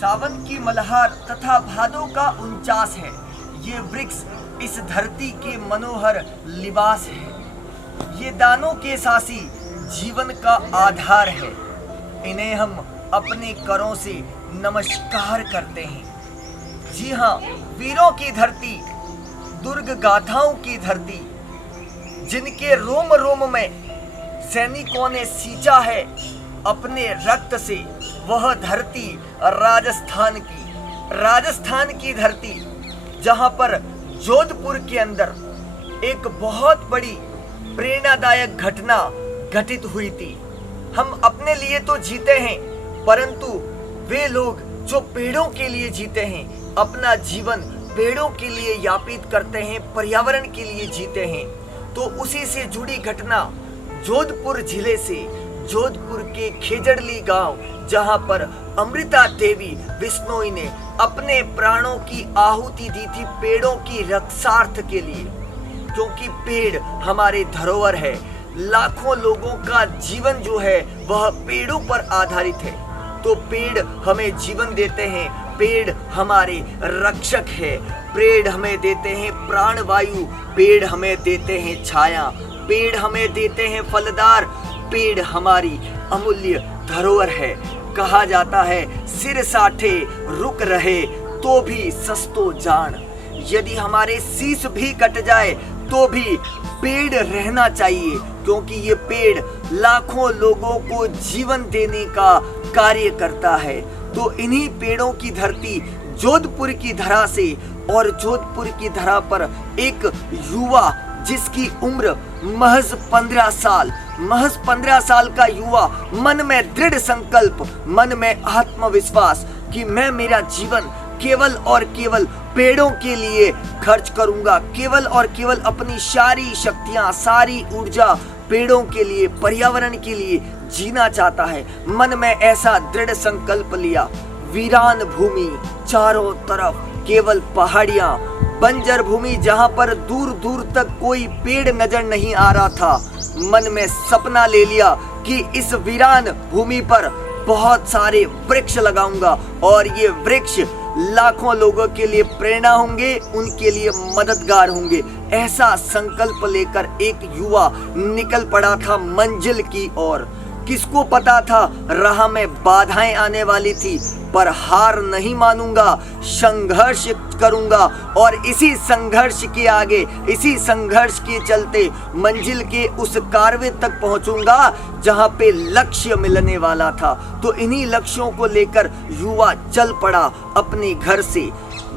सावन की मल्हार तथा भादों का 49 है। ये वृक्ष इस धरती के मनोहर लिबास है। ये दानों के सासी जीवन का आधार है। इन्हें हम अपने करों से नमस्कार करते हैं। जी हाँ, वीरों की धरती, दुर्ग गाथाओं की धरती, जिनके रोम रोम में सैनिकों ने सींचा है अपने रक्त से, वह धरती राजस्थान की धरती, जहां पर जोधपुर के अंदर एक बहुत बड़ी प्रेरणादायक घटना घटित हुई थी। हम अपने लिए तो जीते हैं, परंतु वे लोग जो पेड़ों के लिए जीते हैं, अपना जीवन पेड़ों के लिए यापित करते हैं, पर्यावरण के लिए जीते हैं, तो उसी से जुड़ी घटना जोधपुर जिले से, जोधपुर के खेजड़ली गांव, जहां पर अमृता देवी बिश्नोई ने अपने प्राणों की आहुति दी थी पेड़ों की रक्षार्थ के लिए। क्योंकि पेड़ हमारे धरोहर है। लाखों लोगों का जीवन जो है वह पेड़ों पर आधारित है। तो पेड़ हमें जीवन देते हैं, पेड़ हमारे रक्षक है, पेड़ हमें देते हैं प्राणवायु, पेड़ हमें देते हैं छाया, पेड़ हमें देते हैं फलदार, पेड़ हमारी अमूल्य धरोहर है। कहा जाता है सिर साठे रुक रहे तो भी सस्तो जान। यदि हमारे शीश भी कट जाए तो भी पेड़ रहना चाहिए, क्योंकि ये पेड़ लाखों लोगों को जीवन देने का कार्य करता है। तो इन्हीं पेड़ों की धरती जोधपुर की धरा से, और जोधपुर की धरा पर एक युवा जिसकी उम्र महज 15 साल का युवा, मन में दृढ़ संकल्प, मन में आत्मविश्वास कि मैं मेरा जीवन केवल और केवल पेड़ों के लिए खर्च करूंगा, केवल और केवल अपनी सारी शक्तियां, सारी ऊर्जा पेड़ों के लिए, पर्यावरण के लिए जीना चाहता है। मन में ऐसा दृढ़ संकल्प लिया। वीरान भूमि, चारों तरफ केवल पहाड़ियां, बंजर भूमि जहां पर दूर दूर तक कोई पेड़ नजर नहीं आ रहा था। मन में सपना ले लिया कि इस वीरान भूमि पर बहुत सारे वृक्ष लगाऊंगा और ये वृक्ष लाखों लोगों के लिए प्रेरणा होंगे, उनके लिए मददगार होंगे। ऐसा संकल्प लेकर एक युवा निकल पड़ा था मंजिल की ओर। किसको पता था राह में बाधाएं आने वाली थी, पर हार नहीं मानूंगा, संघर्ष करूंगा और इसी संघर्ष के आगे, इसी संघर्ष के चलते मंजिल के उस कारवे तक पहुंचूंगा जहां पे लक्ष्य मिलने वाला था। तो इन्हीं लक्ष्यों को लेकर युवा चल पड़ा अपने घर से।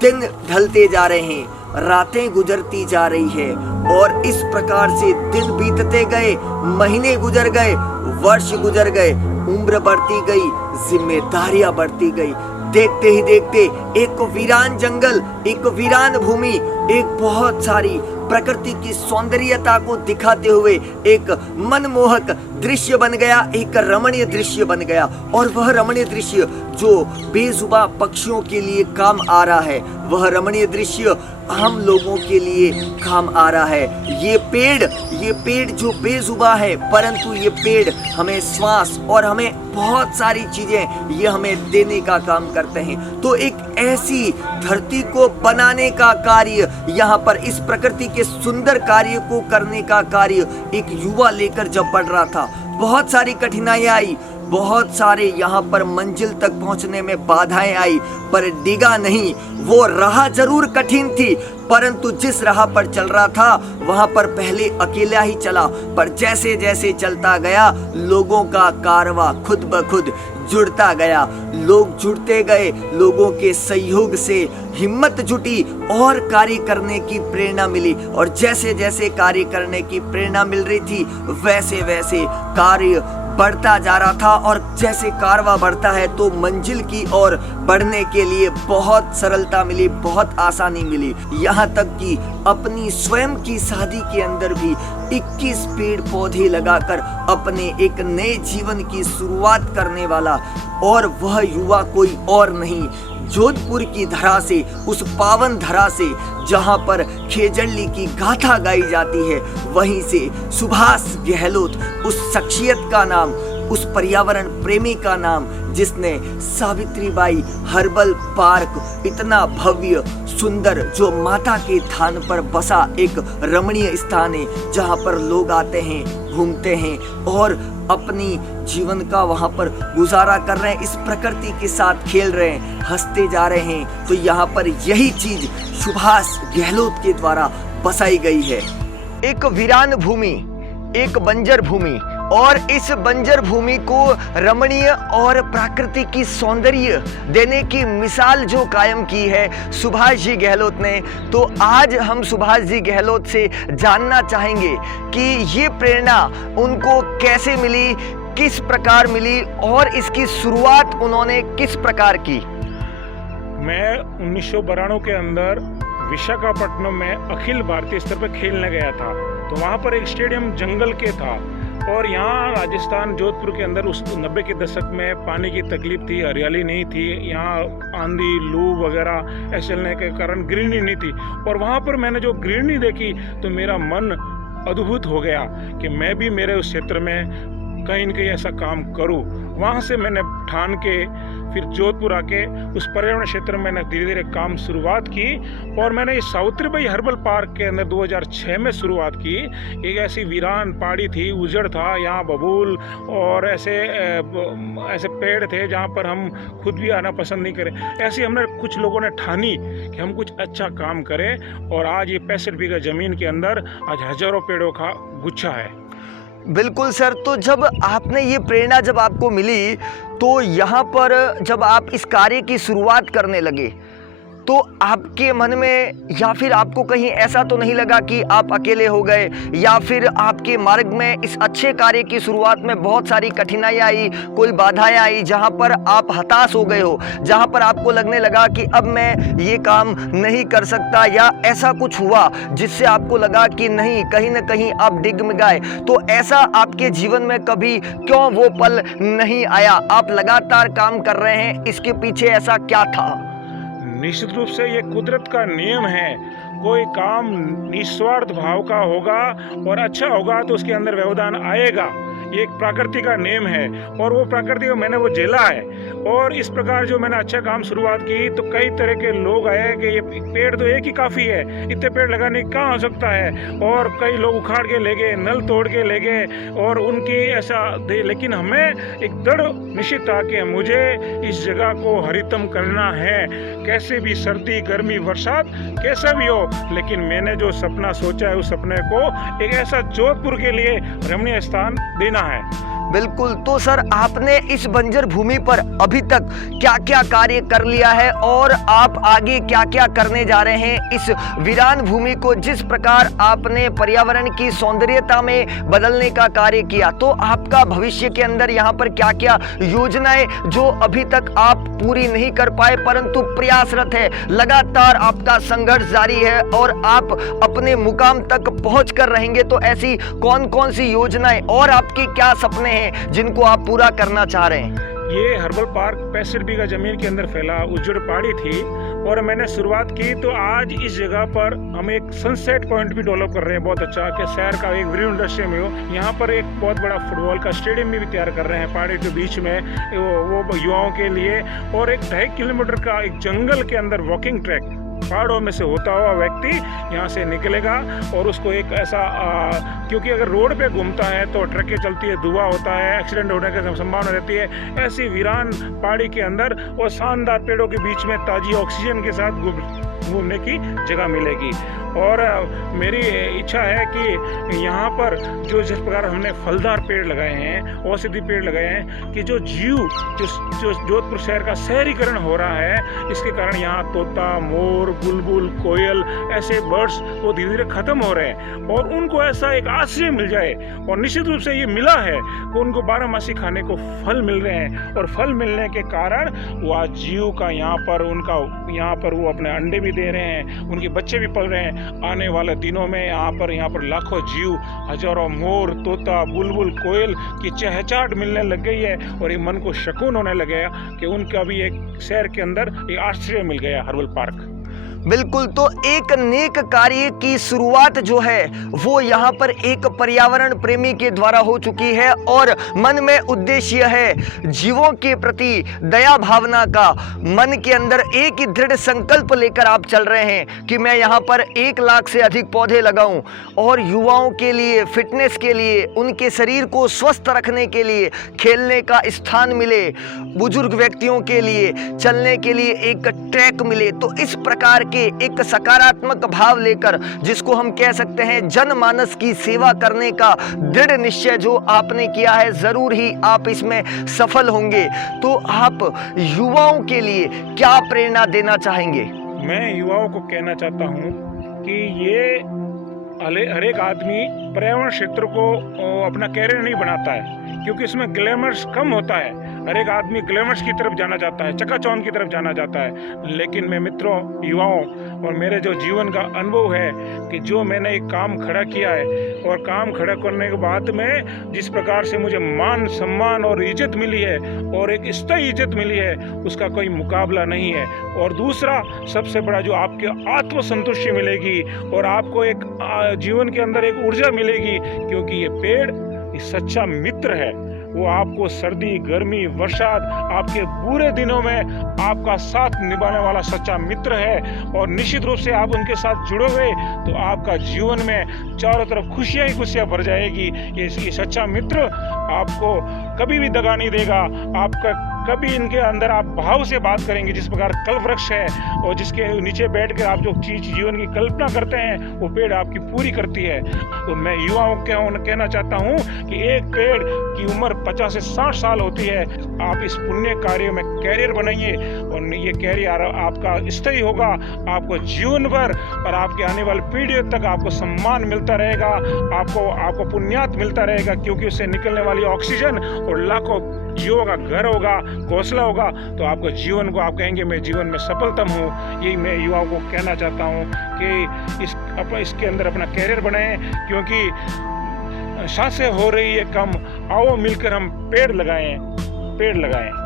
दिन ढलते जा रहे हैं, रातें गुजरती जा रही है और इस प्रकार से दिन बीतते गए, महीने गुजर गए, वर्ष गुजर गए, उम्र बढ़ती गई, जिम्मेदारियां बढ़ती गई। देखते ही देखते एक वीरान जंगल, एक वीरान भूमि, एक बहुत सारी प्रकृति की सौंदर्यता को दिखाते हुए एक मनमोहक दृश्य बन गया, एक रमणीय दृश्य बन गया। और वह रमणीय दृश्य जो बेजुबां पक्षियों के लिए काम आ रहा है, वह रमणीय दृश्य हम लोगों के लिए काम आ रहा है। ये पेड़ जो बेजुबां है, परंतु ये पेड़ हमें श्वास और हमें बहुत सारी चीजें ये हमें देने का काम करते हैं। तो एक ऐसी धरती को बनाने का कार्य, यहाँ पर इस प्रकृति के सुंदर कार्य को करने का कार्य एक युवा लेकर जब बढ़ रहा था, बहुत सारी कठिनाइयां आई, बहुत सारे यहाँ पर मंजिल तक पहुँचने में बाधाएं आई, पर डिगा नहीं। वो राह जरूर कठिन थी, परंतु जिस राह पर चल रहा था वहां पर पहले अकेला ही चला, पर जैसे जैसे चलता गया लोगों का कारवां खुद ब खुद जुड़ता गया। लोग जुड़ते गए, लोगों के सहयोग से हिम्मत जुटी और कार्य करने की प्रेरणा मिली। और जैसे जैसे कार्य करने की प्रेरणा मिल रही थी, वैसे वैसे कार्य बढ़ता जा रहा था। और जैसे कारवां बढ़ता है तो मंजिल की ओर बढ़ने के लिए बहुत सरलता मिली, बहुत आसानी मिली। यहाँ तक कि अपनी स्वयं की शादी के अंदर भी 21 पेड़ पौधे लगाकर अपने एक नए जीवन की शुरुआत करने वाला, और वह युवा कोई और नहीं, जोधपुर की धरा से, उस पावन धरा से जहां पर खेजड़ली की गाथा गाई जाती है, वहीं से सुभाष गहलोत, उस शख्सियत का नाम उस पर्यावरण प्रेमी का नाम जिसने सावित्रीबाई हर्बल पार्क, इतना भव्य सुंदर, जो माता के थान पर बसा एक रमणीय स्थान है जहाँ पर लोग आते हैं, घूमते हैं और अपनी जीवन का वहाँ पर गुजारा कर रहे हैं, इस प्रकृति के साथ खेल रहे हैं, हंसते जा रहे हैं। तो यहाँ पर यही चीज सुभाष गहलोत के द्वारा बसाई गई है। एक वीरान भूमि, एक बंजर भूमि, और इस बंजर भूमि को रमणीय और प्रकृति की सौंदर्य देने की मिसाल जो कायम की है सुभाष जी गहलोत ने। तो आज हम सुभाष जी गहलोत से जानना चाहेंगे कि ये प्रेरणा उनको कैसे मिली, किस प्रकार मिली और इसकी शुरुआत उन्होंने किस प्रकार की। मैं 1992 के अंदर विशाखापट्टनम में अखिल भारतीय स्तर पर खेलने गया था। तो वहाँ पर एक स्टेडियम जंगल के था और यहाँ राजस्थान जोधपुर के अंदर उस 90 के दशक में पानी की तकलीफ थी, हरियाली नहीं थी, यहाँ आंधी लू वगैरह ऐसे चलने के कारण ग्रीनरी नहीं थी। और वहाँ पर मैंने जो ग्रीनरी देखी तो मेरा मन अद्भुत हो गया कि मैं भी मेरे उस क्षेत्र में कहीं न कहीं ऐसा काम करूं। वहाँ से मैंने ठान के फिर जोधपुर आके उस पर्यावरण क्षेत्र में मैंने धीरे धीरे काम शुरुआत की और मैंने इस सावित्रीबाई हर्बल पार्क के अंदर 2006 में शुरुआत की। एक ऐसी वीरान पहाड़ी थी, उजड़ था, यहाँ बबूल और ऐसे पेड़ थे जहाँ पर हम खुद भी आना पसंद नहीं करें। ऐसे हमने कुछ लोगों ने ठानी कि हम कुछ अच्छा काम करें और आज ये 65 बीघा ज़मीन के अंदर आज हजारों पेड़ों का गुच्छा है। बिल्कुल सर, तो जब आपने ये प्रेरणा जब आपको मिली तो यहाँ पर जब आप इस कार्य की शुरुआत करने लगे तो आपके मन में या फिर आपको कहीं ऐसा तो नहीं लगा कि आप अकेले हो गए, या फिर आपके मार्ग में इस अच्छे कार्य की शुरुआत में बहुत सारी कठिनाइयाँ आई, कोई बाधाएं आई जहाँ पर आप हताश हो गए हो, जहाँ पर आपको लगने लगा कि अब मैं ये काम नहीं कर सकता, या ऐसा कुछ हुआ जिससे आपको लगा कि नहीं, कहीं ना कहीं आप डिगमगाए। तो ऐसा आपके जीवन में कभी क्यों वो पल नहीं आया? आप लगातार काम कर रहे हैं, इसके पीछे ऐसा क्या था? निश्चित रूप से ये कुदरत का नियम है। कोई काम निस्वार्थ भाव का होगा और अच्छा होगा तो उसके अंदर व्यवधान आएगा। ये एक प्रकृति का नियम है और वो प्रकृति को मैंने वो झेला है। और इस प्रकार जो मैंने अच्छा काम शुरुआत की तो कई तरह के लोग आए कि ये पेड़ तो एक ही काफ़ी है, इतने पेड़ लगाने कहाँ हो सकता है, और कई लोग उखाड़ के ले गए, नल तोड़ के ले गए और उनकी ऐसा दे। लेकिन हमें एक दृढ़ निश्चित था कि मुझे इस जगह को हरितम करना है, कैसे भी सर्दी गर्मी बरसात कैसा भी हो, लेकिन मैंने जो सपना सोचा है उस सपने को एक ऐसा जोधपुर के लिए रमणीय स्थान देना है। बिल्कुल, तो सर आपने इस बंजर भूमि पर अभी तक क्या क्या कार्य कर लिया है और आप आगे क्या क्या करने जा रहे हैं इस वीरान भूमि को जिस प्रकार आपने पर्यावरण की सौंदर्यता में बदलने का कार्य किया, तो आपका भविष्य के अंदर यहाँ पर क्या क्या योजनाएं जो अभी तक आप पूरी नहीं कर पाए परंतु प्रयासरत है, लगातार आपका संघर्ष जारी है और आप अपने मुकाम तक पहुँच कर रहेंगे, तो ऐसी कौन कौन सी योजनाएं और आपके क्या सपने हैं जिनको आप पूरा करना चाह रहे हैं? ये हर्बल पार्क 65 बीघा जमीन के अंदर फैला उजड़ पहाड़ी थी और मैंने शुरुआत की तो आज इस जगह पर हम एक सनसेट पॉइंट भी डेवलप कर रहे हैं बहुत अच्छा, कि शहर का एक व्यू इंडस्ट्री में हो। यहाँ पर एक बहुत बड़ा फुटबॉल का स्टेडियम भी तैयार कर रहे हैं पहाड़ी के बीच में वो युवाओं के लिए, और एक 2.5 किलोमीटर का एक जंगल के अंदर वॉकिंग ट्रैक पहाड़ों में से होता हुआ व्यक्ति यहाँ से निकलेगा और उसको एक ऐसा क्योंकि अगर रोड पे घूमता है तो ट्रकें चलती है, धुआं होता है, एक्सीडेंट होने की संभावना रहती है। ऐसी वीरान पहाड़ी के अंदर और शानदार पेड़ों के बीच में ताजी ऑक्सीजन के साथ घूमने की जगह मिलेगी। और मेरी इच्छा है कि यहाँ पर जो जिस प्रकार हमने फलदार पेड़ लगाए हैं, औषधि पेड़ लगाए हैं, कि जो जीव जो जोधपुर शहर का शहरीकरण हो रहा है इसके कारण यहाँ तोता, मोर, बुलबुल, कोयल ऐसे बर्ड्स वो धीरे धीरे खत्म हो रहे हैं और उनको ऐसा एक आश्रय मिल जाए। और निश्चित रूप से ये मिला है कि उनको 12 खाने को फल मिल रहे हैं और फल मिलने के कारण वो आज जीव का यहाँ पर वो अपने अंडे भी दे रहे हैं, उनके बच्चे भी पल रहे हैं। आने वाले दिनों में यहाँ पर लाखों जीव, हजारों मोर, तोता, बुलबुल, कोयल की चहचहाट मिलने लग गई है और ये मन को सुकून होने लग गया कि उनका भी एक शहर के अंदर एक आश्रय मिल गया हर्बल पार्क। बिल्कुल, तो एक नेक कार्य की शुरुआत जो है वो यहाँ पर एक पर्यावरण प्रेमी के द्वारा हो चुकी है और मन में उद्देश्य है जीवों के प्रति दया भावना का। मन के अंदर एक ही दृढ़ संकल्प लेकर आप चल रहे हैं कि मैं यहाँ पर 1 लाख से अधिक पौधे लगाऊं और युवाओं के लिए, फिटनेस के लिए, उनके शरीर को स्वस्थ रखने के लिए खेलने का स्थान मिले, बुजुर्ग व्यक्तियों के लिए चलने के लिए एक ट्रैक मिले। तो इस प्रकार के एक सकारात्मक भाव लेकर, जिसको हम कह सकते हैं जनमानस की सेवा करने का दृढ़ निश्चय जो आपने किया है, जरूर ही आप इसमें सफल होंगे। तो आप युवाओं के लिए क्या प्रेरणा देना चाहेंगे? मैं युवाओं को कहना चाहता हूँ कि ये हर एक आदमी पर्यावरण क्षेत्र को अपना कैरियर नहीं बनाता है, क्योंकि इसमें ग्लैमर्स कम होता है। हर एक आदमी ग्लैमर्स की तरफ जाना चाहता है, चकाचौंध की तरफ जाना चाहता है। लेकिन मैं मित्रों, युवाओं और मेरे जो जीवन का अनुभव है कि जो मैंने एक काम खड़ा किया है और काम खड़ा करने के बाद में जिस प्रकार से मुझे मान सम्मान और इज्जत मिली है और एक स्थायी इज्जत मिली है, उसका कोई मुकाबला नहीं है। और दूसरा सबसे बड़ा जो आपके आत्मसंतुष्टि मिलेगी और आपको एक जीवन के अंदर एक ऊर्जा मिलेगी, क्योंकि ये पेड़ ये सच्चा मित्र है। वो आपको सर्दी, गर्मी, बरसात, आपके बुरे दिनों में आपका साथ निभाने वाला सच्चा मित्र है। और निश्चित रूप से आप उनके साथ जुड़ोगे तो आपका जीवन में चारों तरफ खुशियां ही खुशियां भर जाएगी। ये सच्चा मित्र आपको कभी भी दगा नहीं देगा। आपका कभी इनके अंदर आप भाव से बात करेंगे, जिस प्रकार कल्पवृक्ष है और जिसके नीचे बैठकर आप जो चीज जीवन की कल्पना करते हैं वो पेड़ आपकी पूरी करती है। तो मैं युवाओं को कहना चाहता हूँ कि एक पेड़ की उम्र 50 से 60 साल होती है। आप इस पुण्य कार्य में कैरियर बनाइए और ये कैरियर आपका स्थायी होगा, आपको जीवन भर और आपके आने वाली पीढ़ियों तक आपको सम्मान मिलता रहेगा, आपको पुण्यात मिलता रहेगा, क्योंकि उससे निकलने वाली ऑक्सीजन और लाखों जीवों का घर होगा, घोंसला होगा। तो आपको जीवन को आप कहेंगे मैं जीवन में सफलतम हूँ। यही मैं युवाओं को कहना चाहता हूँ कि इसके अंदर अपना कैरियर बनाएं, क्योंकि सांसें हो रही है कम, आओ मिलकर हम पेड़ लगाएं।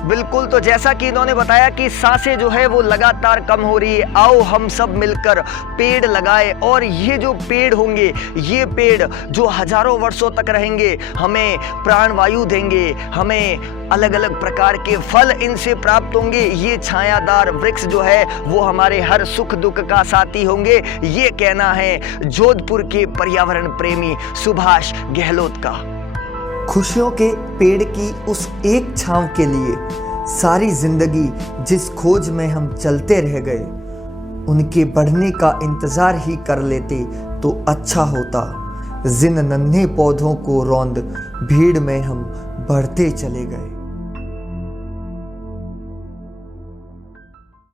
बिल्कुल, तो जैसा कि इन्होंने बताया कि सांसें जो है वो लगातार कम हो रही है, आओ हम सब मिलकर पेड़ लगाएं। और ये जो पेड़ होंगे, ये पेड़ जो हजारों वर्षों तक रहेंगे, हमें प्राणवायु देंगे, हमें अलग अलग प्रकार के फल इनसे प्राप्त होंगे। ये छायादार वृक्ष जो है वो हमारे हर सुख दुख का साथी होंगे। ये कहना है जोधपुर के पर्यावरण प्रेमी सुभाष गहलोत का। खुशियों के पेड़ की उस एक छांव के लिए सारी जिंदगी जिस खोज में हम चलते रह गए, उनके बढ़ने का इंतजार ही कर लेते तो अच्छा होता। जिन नन्हे पौधों को रौंद भीड़ में हम बढ़ते चले गए।